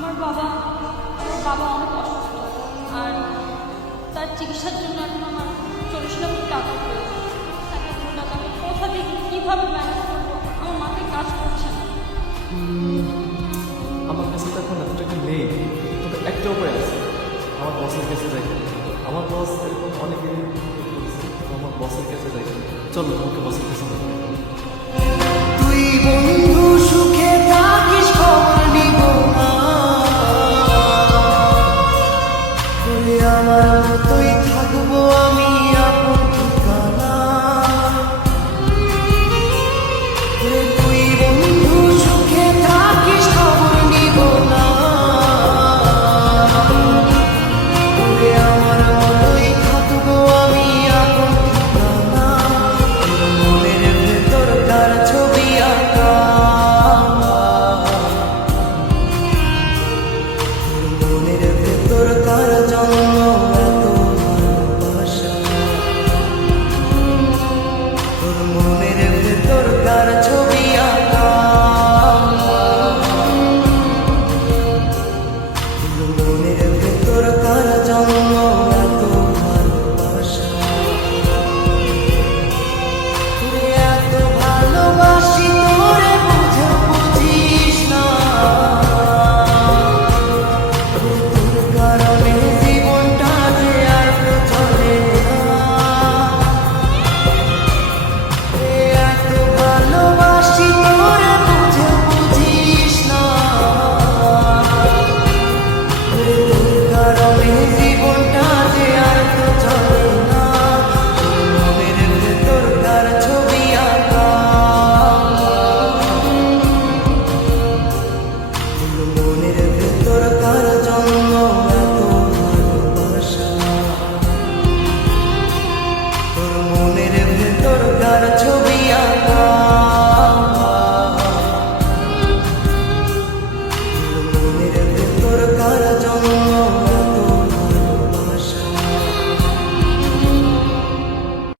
আমার বাবা অনেক অসুস্থ, আর তার চিকিৎসার জন্য এখন আমার 40 লাখ টাকা প্রয়োজন। এতগুলো টাকা আমি কোথা থেকে কীভাবে ম্যানেজ করবো, আমার মাথায় কাজ করছে না। আমার কাছে তো এখন এত টাকা নেই, তবে একটা উপায় আছে। আমার বসের কাছে যাই, আমার বস এরকম অনেকে আমার বসের কাছে যাই। চলো তোমাকে বসের কাছে যাই। তুই বন্ধু